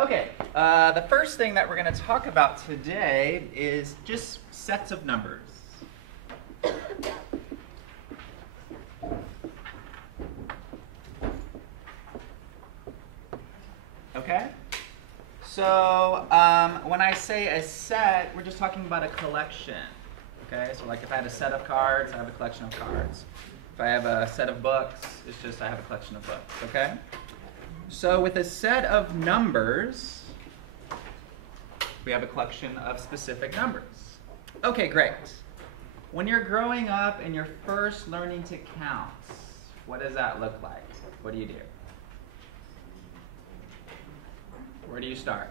Okay, the first thing that we're going to talk about today is just sets of numbers. Okay? So when I say a set, we're just talking about a collection. Okay? So like if I had a set of cards, I have a collection of cards. If I have a set of books, it's just I have a collection of books. Okay? So with a set of numbers, we have a collection of specific numbers. Okay, great. When you're growing up and you're first learning to count, what does that look like? What do you do? Where do you start?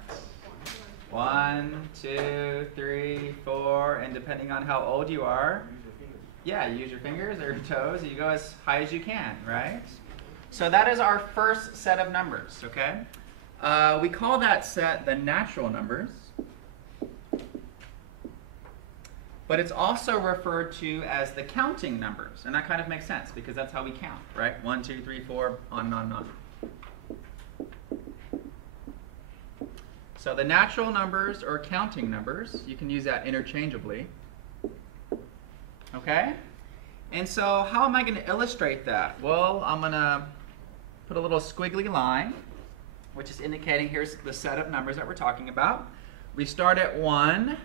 1, 2, 3, 4, and depending on how old you are, yeah, you use your fingers or your toes, you go as high as you can, right? So that is our first set of numbers, okay? We call that set the natural numbers. But it's also referred to as the counting numbers. And that kind of makes sense because that's how we count, right? 1, 2, 3, 4, on and on and on. So the natural numbers or counting numbers, you can use that interchangeably. Okay? And so how am I going to illustrate that? Well, I'm going to put a little squiggly line, which is indicating here's the set of numbers that we're talking about. We start at 1,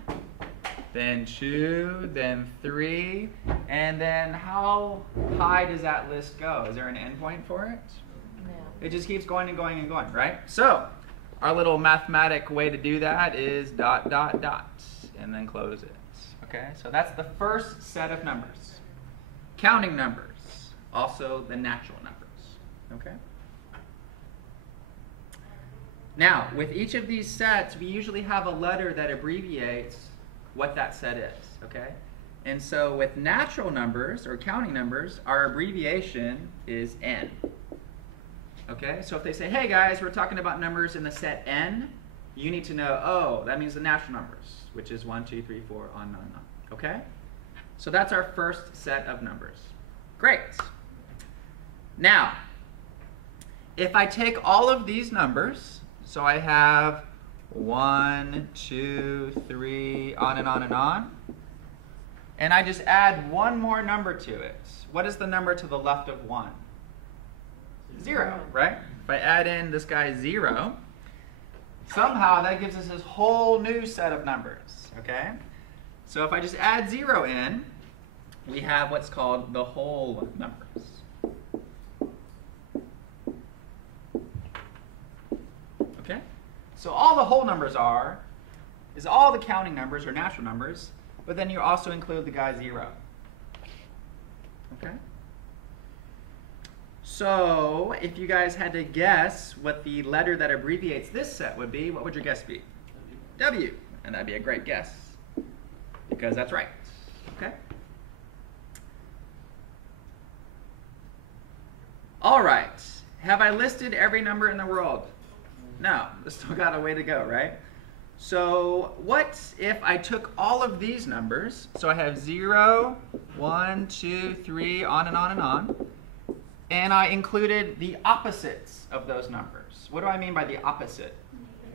then 2, then 3, and then how high does that list go? Is there an endpoint for it? No. It just keeps going and going and going, right? So our little mathematic way to do that is dot, dot, dot, and then close it. Okay, so that's the first set of numbers. Counting numbers, also the natural numbers. Okay? Now, with each of these sets, we usually have a letter that abbreviates what that set is, okay? And so with natural numbers, or counting numbers, our abbreviation is n. Okay, so if they say, hey guys, we're talking about numbers in the set n, you need to know, oh, that means the natural numbers, which is 1, 2, 3, 4, on and on and on, okay? So that's our first set of numbers. Great. Now, if I take all of these numbers, so I have 1, 2, 3, on and on and on, and I just add one more number to it. What is the number to the left of 1? 0, right? If I add in this guy 0, somehow that gives us this whole new set of numbers, okay? So if I just add 0 in, we have what's called the whole numbers. Okay? So all the whole numbers is all the counting numbers or natural numbers, but then you also include the guy 0. Okay? So if you guys had to guess what the letter that abbreviates this set would be, what would your guess be? W. And that'd be a great guess, because that's right. Okay? All right. Have I listed every number in the world? No. We've still got a way to go, right? So what if I took all of these numbers, so I have 0, 1, 2, 3, on and on and on, and I included the opposites of those numbers. What do I mean by the opposite?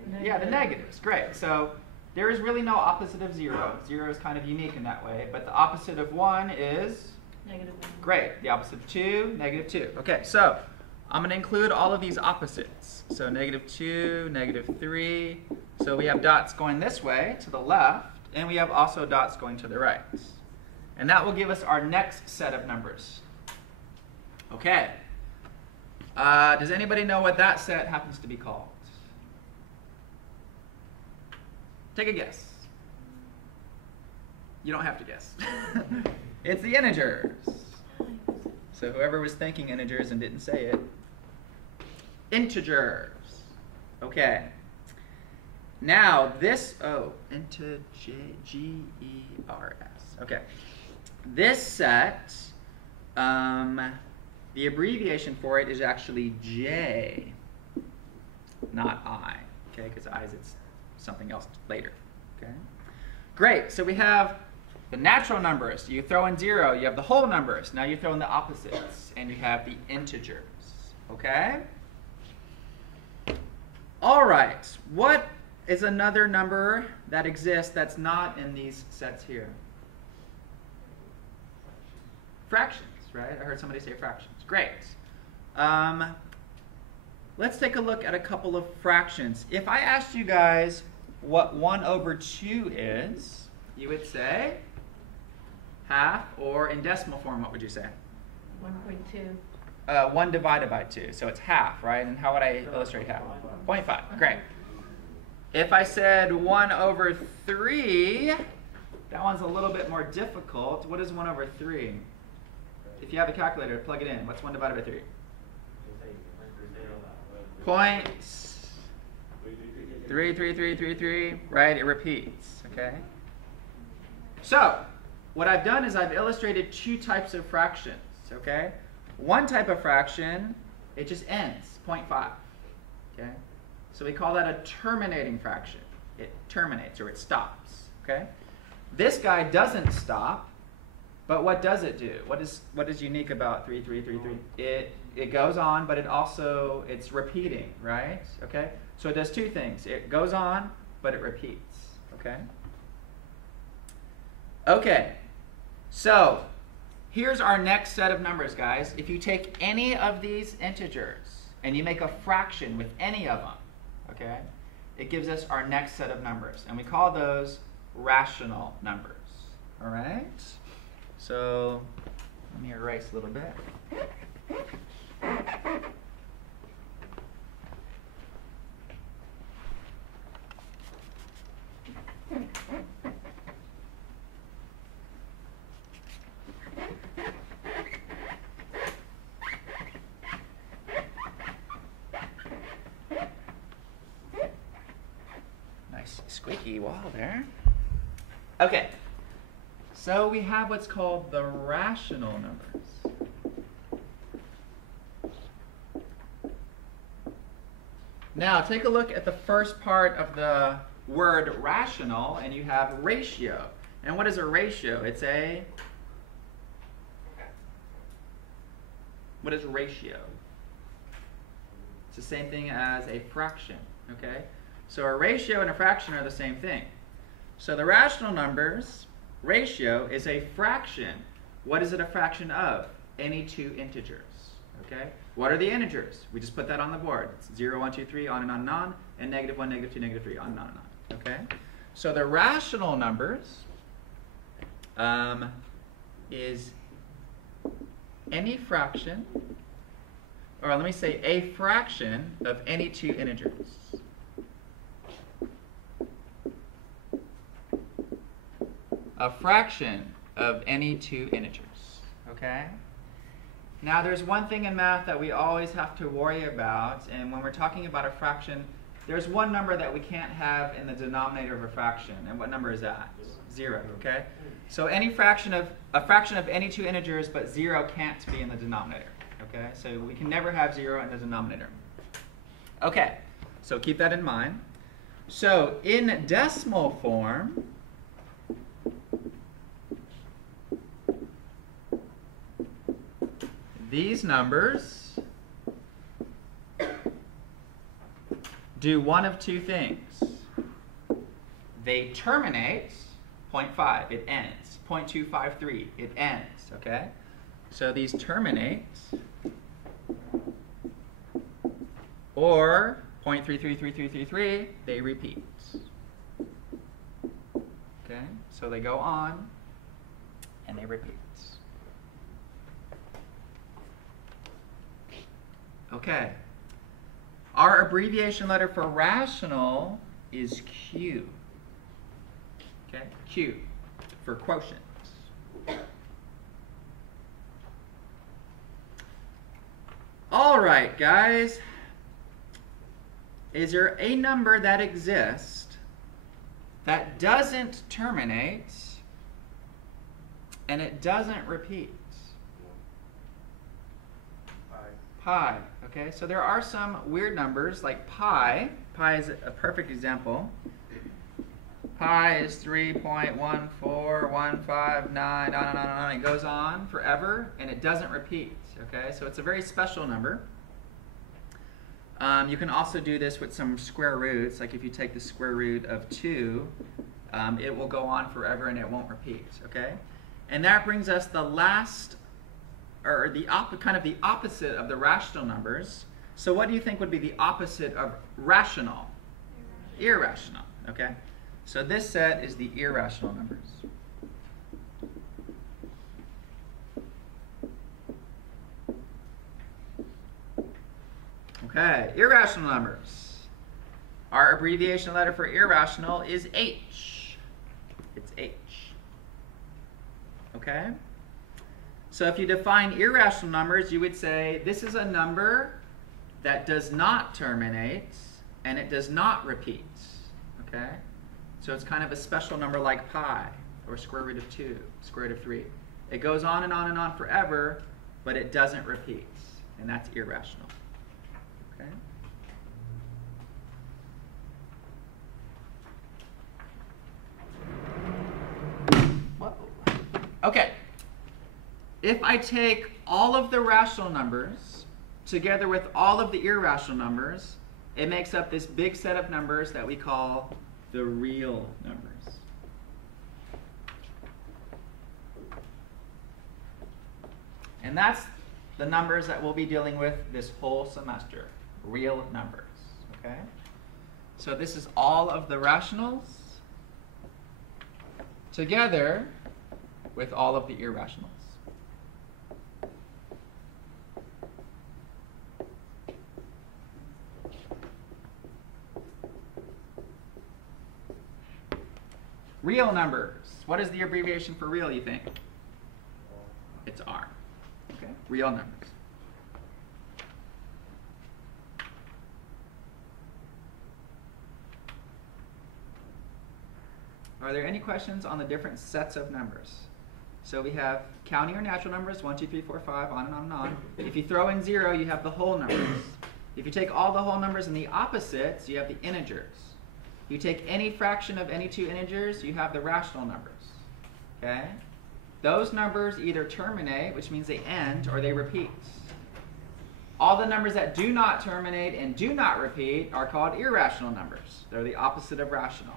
Negative. Yeah, the negatives. Great. So there is really no opposite of 0. 0 is kind of unique in that way, but the opposite of 1 is? Negative 1. Great. The opposite of 2, negative 2. Okay, so I'm going to include all of these opposites. So negative 2, negative 3. So we have dots going this way to the left, and we have also dots going to the right. And that will give us our next set of numbers. Okay. Does anybody know what that set happens to be called? Take a guess. You don't have to guess. It's the integers. So whoever was thinking integers and didn't say it, integers. Okay. Now this, G-E-R-S. Okay. This set, the abbreviation for it is actually J, not I. Okay, because I's it's something else later. Okay. Great. So we have the natural numbers. You throw in 0. You have the whole numbers. Now you throw in the opposites, and you have the integers. Okay. All right, what is another number that exists that's not in these sets here? Fractions, right? I heard somebody say fractions. Great. Let's take a look at a couple of fractions. If I asked you guys what 1 over 2 is, you would say half, or in decimal form, what would you say? 1.2. 1 divided by 2, so it's half, right? And how would I illustrate half? 0.5, great. If I said 1 over 3, that one's a little bit more difficult. What is 1 over 3? If you have a calculator, plug it in. What's 1 divided by 3? Point 33333, right? It repeats, okay? So, what I've done is I've illustrated two types of fractions, okay? One type of fraction, it just ends, 0.5, okay? So we call that a terminating fraction. It terminates, or it stops, okay? This guy doesn't stop, but what does it do? What is unique about 3333? It goes on, but it's repeating, right? Okay? So it does two things. It goes on, but it repeats, okay? Okay, so here's our next set of numbers, guys. If you take any of these integers and you make a fraction with any of them, okay, it gives us our next set of numbers, and we call those rational numbers, all right? So let me erase a little bit. Nice squeaky wall there. Okay. So we have what's called the rational numbers. Now take a look at the first part of the word rational, and you have ratio. And what is a ratio? What is ratio? It's the same thing as a fraction, okay? So a ratio and a fraction are the same thing. So the rational numbers ratio is a fraction. What is it a fraction of? Any two integers, okay? What are the integers? We just put that on the board. It's 0, 1, 2, 3, on and on and on, and -1, -2, -3, on and on and on, okay? So the rational numbers is any fraction, or let me say a fraction of any two integers. A fraction of any two integers, okay? Now there's one thing in math that we always have to worry about, and when we're talking about a fraction, there's one number that we can't have in the denominator of a fraction, and what number is that? 0, okay? So a fraction of any two integers, but 0 can't be in the denominator, okay? So we can never have 0 in the denominator. Okay, so keep that in mind. So in decimal form, these numbers do one of two things. They terminate, 0.5, it ends. 0.253, it ends, okay? So these terminate, or 0.333333, they repeat. Okay, so they go on and they repeat. Okay, our abbreviation letter for rational is Q. Okay, Q for quotients. All right, guys. Is there a number that exists that doesn't terminate and it doesn't repeat? Pi. Okay, so there are some weird numbers like pi. Pi is a perfect example. Pi is 3.14159, on. It goes on forever and it doesn't repeat. Okay, so it's a very special number. You can also do this with some square roots, like if you take the square root of 2, it will go on forever and it won't repeat, okay? And that brings us the last, or kind of the opposite of the rational numbers. So what do you think would be the opposite of rational? Irrational, okay? So this set is the irrational numbers. Okay, irrational numbers. Our abbreviation letter for irrational is H. It's H. Okay? So if you define irrational numbers, you would say this is a number that does not terminate and it does not repeat. Okay? So it's kind of a special number like pi, or square root of 2, square root of 3. It goes on and on and on forever, but it doesn't repeat. And that's irrational. Okay? Whoa. Okay. If I take all of the rational numbers together with all of the irrational numbers, it makes up this big set of numbers that we call the real numbers. And that's the numbers that we'll be dealing with this whole semester. Real numbers. Okay? So this is all of the rationals together with all of the irrationals. Real numbers. What is the abbreviation for real, you think? It's R. Okay? Real numbers. Are there any questions on the different sets of numbers? So we have counting or natural numbers, 1, 2, 3, 4, 5, on and on and on. If you throw in 0, you have the whole numbers. If you take all the whole numbers and the opposites, you have the integers. You take any fraction of any two integers, you have the rational numbers. Okay? Those numbers either terminate, which means they end, or they repeat. All the numbers that do not terminate and do not repeat are called irrational numbers. They're the opposite of rational.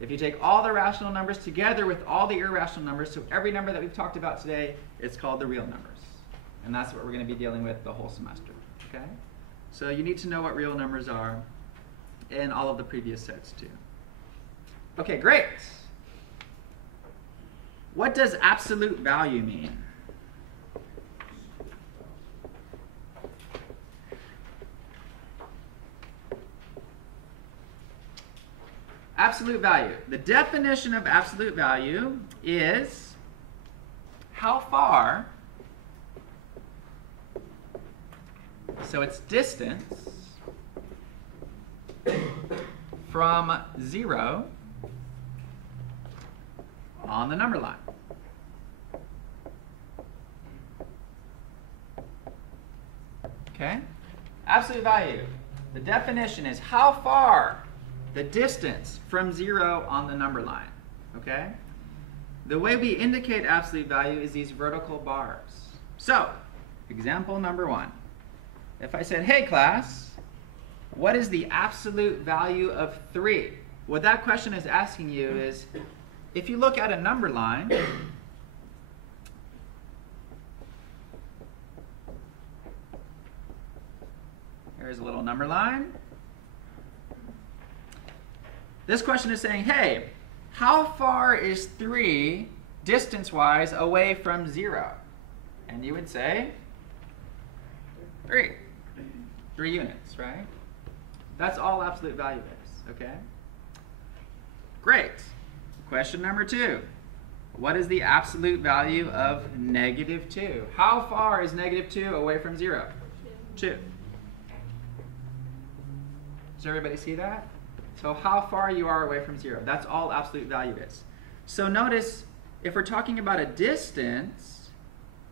If you take all the rational numbers together with all the irrational numbers, so every number that we've talked about today, it's called the real numbers. And that's what we're going to be dealing with the whole semester. Okay? So you need to know what real numbers are in all of the previous sets too. Okay, great. What does absolute value mean? Absolute value. The definition of absolute value is how far, so it's distance from 0 on the number line. Okay? Absolute value. The definition is how far the distance from 0 on the number line. Okay? The way we indicate absolute value is these vertical bars. So, example number 1. If I said, hey class, what is the absolute value of 3? What that question is asking you is, if you look at a number line, here's a little number line. This question is saying, hey, how far is 3 distance-wise away from 0? And you would say 3. 3 units, right? That's all absolute value is, okay? Great. Question number 2. What is the absolute value of -2? How far is -2 away from 0? 2. Does everybody see that? So how far you are away from 0. That's all absolute value is. So notice, if we're talking about a distance,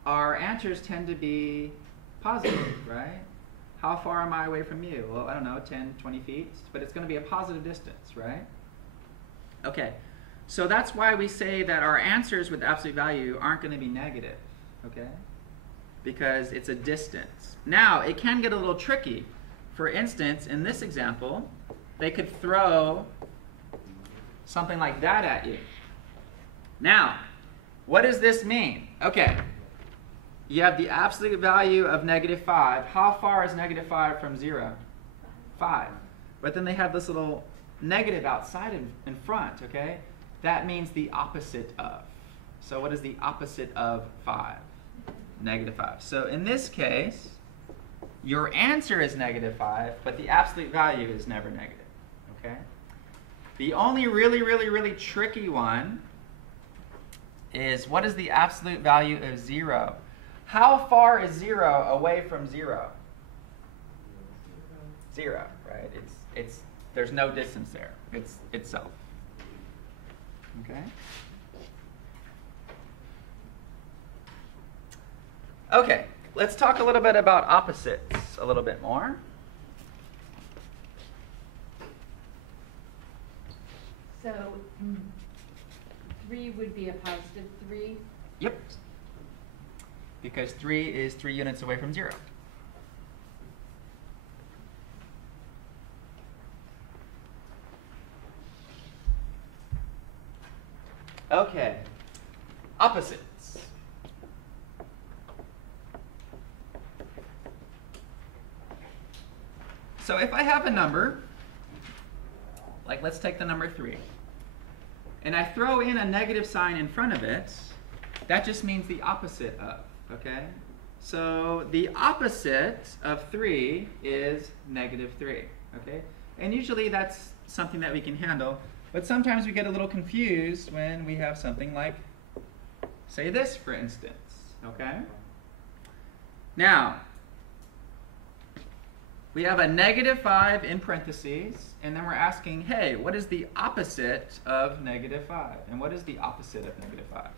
our answers tend to be positive, right? How far am I away from you? Well, I don't know, 10, 20 feet. But it's going to be a positive distance, right? Okay. So that's why we say that our answers with absolute value aren't going to be negative, okay? Because it's a distance. Now, it can get a little tricky. for instance, in this example, they could throw something like that at you. Now, what does this mean? Okay, you have the absolute value of -5. How far is -5 from 0? 5. But then they have this little negative outside in front, okay? That means the opposite of. So what is the opposite of 5? -5. So in this case, your answer is -5, but the absolute value is never negative, okay? The only really tricky one is, what is the absolute value of 0? How far is 0 away from 0? 0, right? There's no distance there. It's itself. Okay? Okay, let's talk a little bit about opposites a little bit more. So 3 would be a positive 3? Yep. Because 3 is 3 units away from 0. Okay, opposites. So if I have a number, like let's take the number 3, and I throw in a negative sign in front of it, that just means the opposite of, okay? So the opposite of 3 is -3, okay? And usually that's something that we can handle, but sometimes we get a little confused when we have something like, say this, for instance, okay? Now, we have a -5 in parentheses, and then we're asking, hey, what is the opposite of -5? And what is the opposite of -5?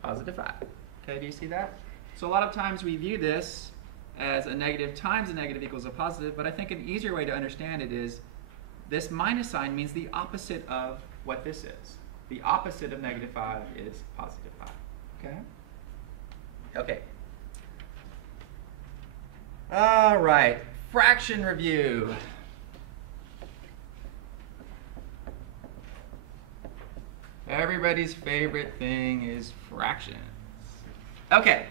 Positive 5. Okay, do you see that? So a lot of times we view this as a negative times a negative equals a positive, but I think an easier way to understand it is this minus sign means the opposite of what this is. The opposite of -5 is positive 5. Okay? Okay. All right, fraction review. Everybody's favorite thing is fractions. Okay.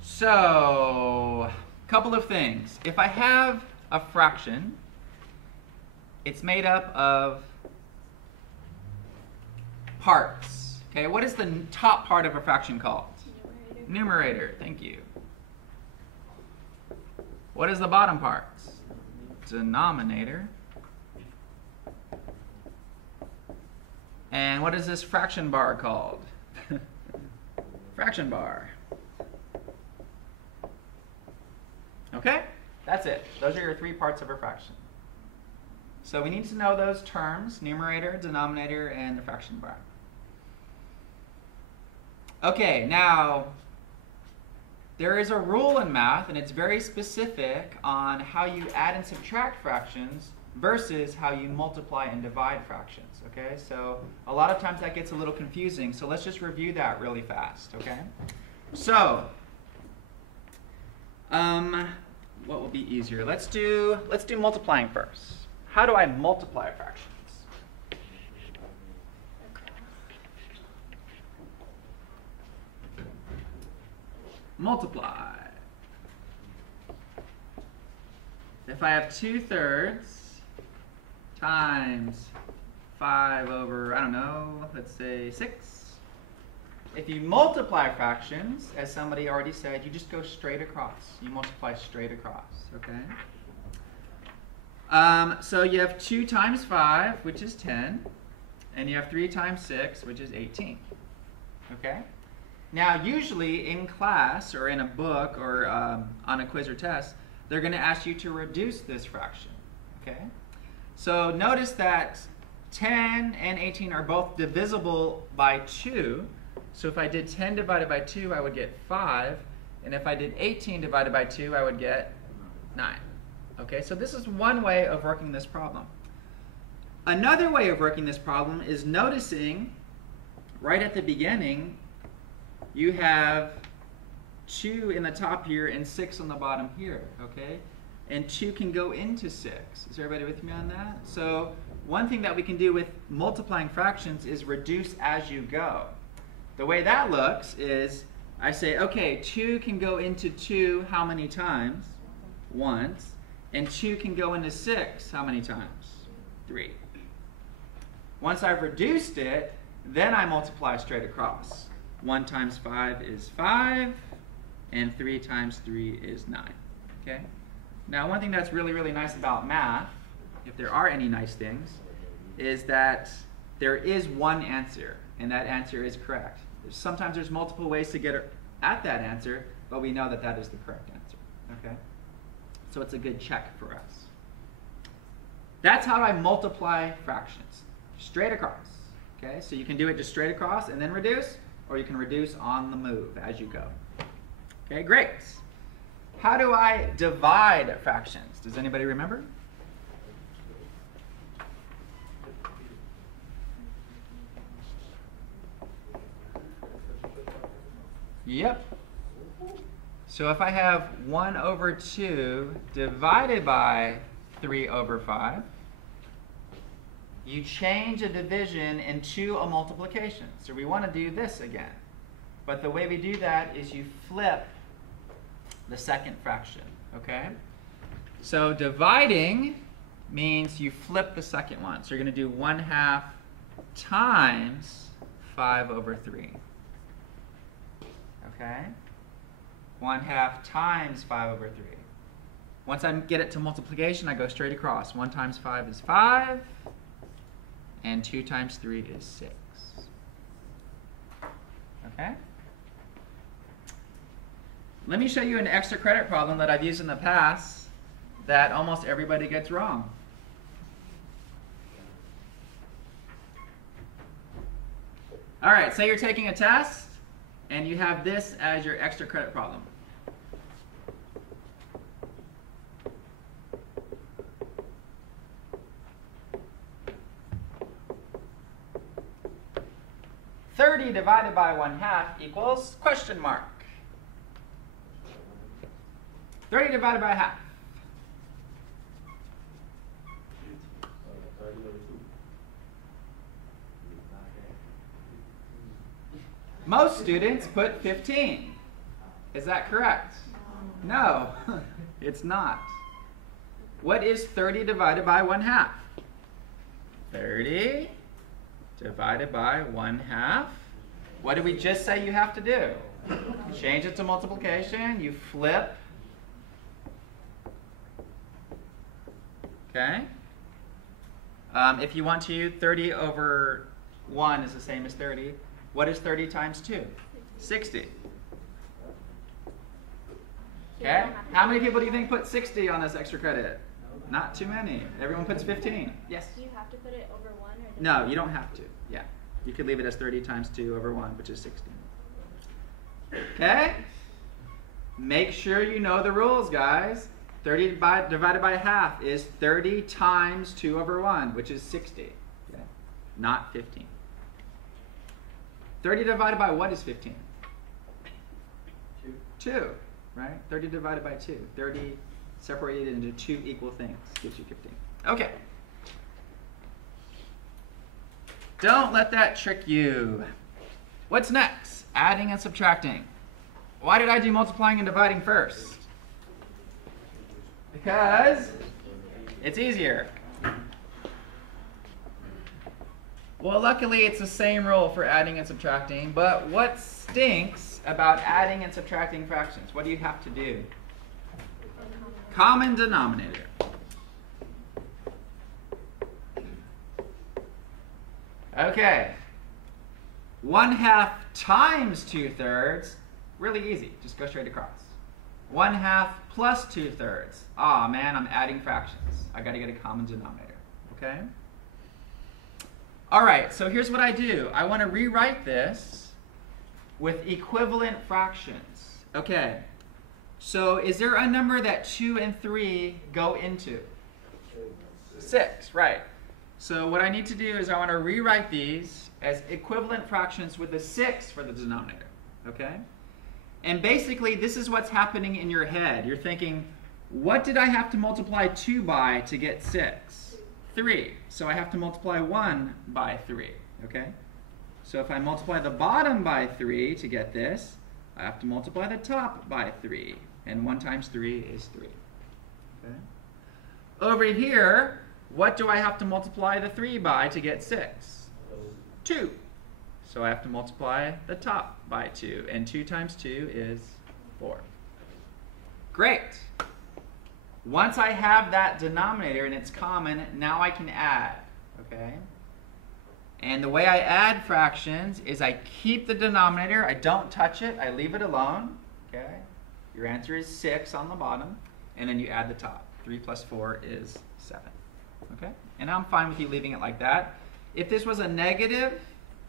So, a couple of things. If I have a fraction, it's made up of parts. Okay, what is the top part of a fraction called? Numerator. Numerator, thank you. What is the bottom part? Denominator. And what is this fraction bar called? Fraction bar. Okay, that's it. Those are your 3 parts of a fraction. So we need to know those terms: numerator, denominator, and the fraction bar. Okay, now there is a rule in math, and it's very specific on how you add and subtract fractions versus how you multiply and divide fractions, okay? So a lot of times that gets a little confusing, so let's just review that really fast, okay? So, what will be easier? Let's do multiplying first. How do I multiply fractions? Multiply. If I have 2/3 times 5 over, I don't know, let's say 6. If you multiply fractions, as somebody already said, you just go straight across. You multiply straight across, okay? So you have 2 times 5, which is 10, and you have 3 times 6, which is 18, okay? Now, usually in class or in a book or on a quiz or test, they're going to ask you to reduce this fraction, okay? So notice that 10 and 18 are both divisible by 2. So if I did 10 divided by 2, I would get 5. And if I did 18 divided by 2, I would get 9. Okay, so this is one way of working this problem. Another way of working this problem is noticing right at the beginning, you have 2 in the top here and 6 on the bottom here, okay? And 2 can go into 6. Is everybody with me on that? So one thing that we can do with multiplying fractions is reduce as you go. The way that looks is I say, okay, 2 can go into 2 how many times? Once. And 2 can go into 6 how many times? 3. Once I've reduced it, then I multiply straight across. 1 times 5 is 5, and 3 times 3 is 9. Okay? Now, one thing that's really, really nice about math, if there are any nice things, is that there is one answer, and that answer is correct. Sometimes there's multiple ways to get at that answer, but we know that that is the correct answer. Okay? So it's a good check for us. That's how I multiply fractions, straight across. Okay? So you can do it just straight across and then reduce, or you can reduce on the move as you go. Okay, great. How do I divide fractions? Does anybody remember? Yep. So if I have 1 over 2 divided by 3 over 5, you change a division into a multiplication. So we want to do this again. But the way we do that is you flip the second fraction, okay? So dividing means you flip the second one. So you're going to do 1/2 times 5 over 3. Okay? 1/2 times 5 over 3. Once I get it to multiplication, I go straight across. 1 times 5 is 5, and 2 times 3 is 6. Okay? Let me show you an extra credit problem that I've used in the past that almost everybody gets wrong. All right, say you're taking a test and you have this as your extra credit problem. $30 divided by 1/2 equals question mark. 30 divided by 1/2. Most students put 15. Is that correct? No, it's not. What is 30 divided by 1/2? 30 divided by 1/2. What did we just say you have to do? Change it to multiplication. You flip. Okay? If you want to, 30 over 1 is the same as 30. What is 30 times 2? 60. Okay? How many people do you think put 60 on this extra credit? Not too many. Everyone puts 15. Yes? Do you have to put it over 1? Or No, you don't have to. Yeah. You could leave it as 30 times 2 over 1, which is 60. Okay? Make sure you know the rules, guys. 30 divided by 1/2 is 30 times 2 over 1, which is 60. Okay? Not 15. 30 divided by what is 15? 2, right? 30 divided by 2. 30 separated into 2 equal things gives you 15. Okay. Don't let that trick you. What's next? Adding and subtracting. Why did I do multiplying and dividing first? Because it's easier. Well, luckily it's the same rule for adding and subtracting, but what stinks about adding and subtracting fractions? What do you have to do? Common denominator. Okay. 1/2 times 2/3, really easy. Just go straight across. 1/2 plus 2/3. Ah, man, I'm adding fractions. I got to get a common denominator. Okay? All right, so here's what I do. I want to rewrite this with equivalent fractions. Okay. So is there a number that 2 and 3 go into? 6, right. So what I need to do is I want to rewrite these as equivalent fractions with a 6 for the denominator. Okay? And basically, this is what's happening in your head. You're thinking, what did I have to multiply 2 by to get 6? 3. So I have to multiply 1 by 3, okay? So if I multiply the bottom by 3 to get this, I have to multiply the top by 3. And 1 times 3 is 3. Okay? Over here, what do I have to multiply the 3 by to get 6? 2. So I have to multiply the top by 2. And 2 times 2 is 4. Great. Once I have that denominator and it's common, now I can add. Okay? And the way I add fractions is I keep the denominator, I don't touch it, I leave it alone. Okay? Your answer is 6 on the bottom, and then you add the top. 3 plus 4 is 7. Okay? And I'm fine with you leaving it like that. If this was a negative,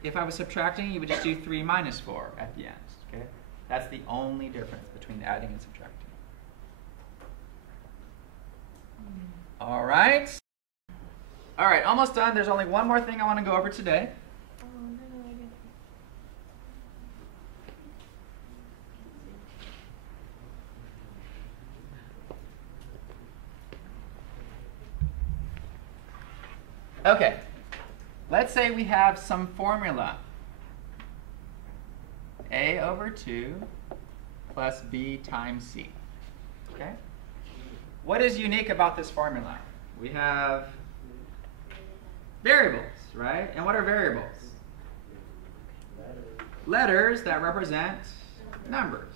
if I was subtracting, you would just do 3 minus 4 at the end. Okay? That's the only difference between adding and subtracting. All right. All right, almost done. There's only one more thing I want to go over today. Oh, no, I didn't. Okay, let's say we have some formula. A over 2 plus B times C. Okay? What is unique about this formula? We have variables, right? And what are variables? Letters that represent numbers.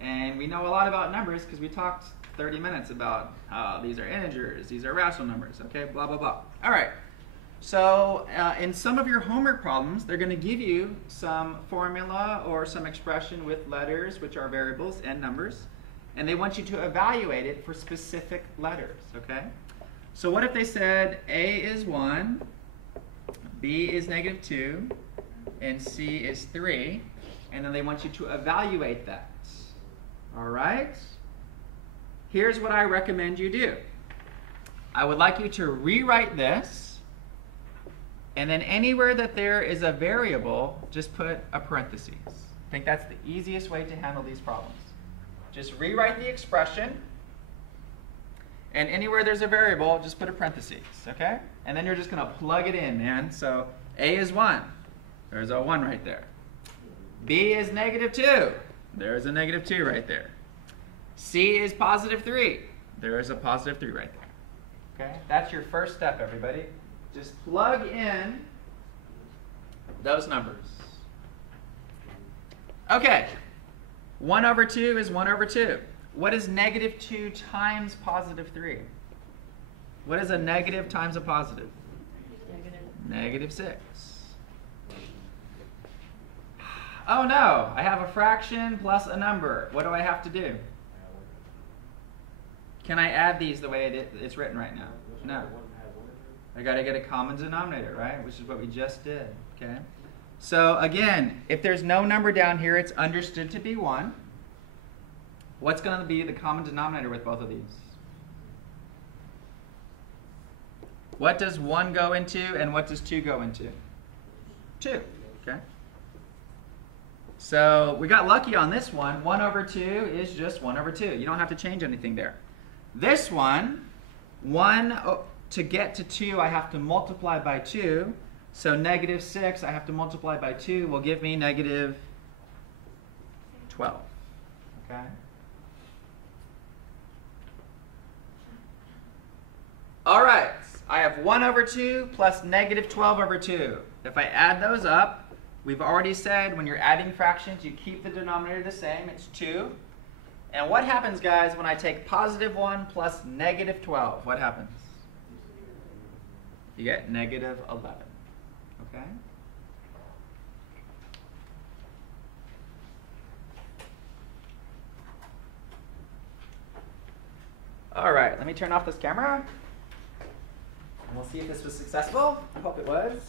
And we know a lot about numbers because we talked 30 minutes about how these are integers, these are rational numbers, okay, blah, blah, blah. All right, so in some of your homework problems, they're going to give you some formula or some expression with letters, which are variables, and numbers. And they want you to evaluate it for specific letters, okay? So what if they said A is 1, B is negative 2, and C is 3, and then they want you to evaluate that, all right? Here's what I recommend you do. I would like you to rewrite this, and then anywhere that there is a variable, just put a parentheses. I think that's the easiest way to handle these problems. Just rewrite the expression, and anywhere there's a variable, just put a parentheses, okay? And then you're just going to plug it in, man. So A is 1. There's a 1 right there. B is negative 2. There's a negative 2 right there. C is positive 3. There is a positive 3 right there. Okay? That's your first step, everybody. Just plug in those numbers. Okay. 1 over 2 is 1 over 2. What is negative 2 times positive 3? What is a negative times a positive? Negative 6. Oh no, I have a fraction plus a number. What do I have to do? Can I add these the way it's written right now? No. I got to get a common denominator, right? Which is what we just did, okay? So again, if there's no number down here, it's understood to be 1. What's going to be the common denominator with both of these? What does 1 go into and what does 2 go into? 2, okay? So we got lucky on this one. 1 over 2 is just 1 over 2. You don't have to change anything there. This one, to get to 2, I have to multiply by 2. So negative 6, I have to multiply by 2, will give me negative 12. Okay? All right, I have 1 over 2 plus negative 12 over 2. If I add those up, we've already said when you're adding fractions, you keep the denominator the same. It's 2. And what happens, guys, when I take positive 1 plus negative 12? What happens? You get negative 11. Okay? All right, let me turn off this camera. And we'll see if this was successful. I hope it was.